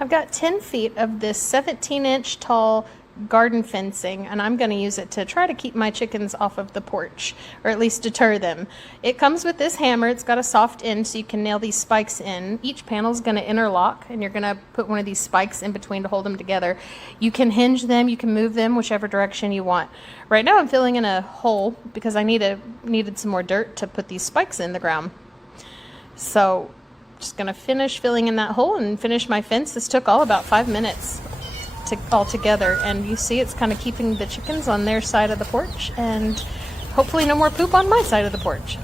I've got 10 feet of this 17-inch tall garden fencing, and I'm going to use it to try to keep my chickens off of the porch, or at least deter them. It comes with this hammer. It's got a soft end so you can nail these spikes in. Each panel is going to interlock, and you're going to put one of these spikes in between to hold them together. You can hinge them, you can move them whichever direction you want. Right now I'm filling in a hole because I needed some more dirt to put these spikes in the ground. So just going to finish filling in that hole and finish my fence. This took all about 5 minutes all together, and you see it's kind of keeping the chickens on their side of the porch, and hopefully no more poop on my side of the porch.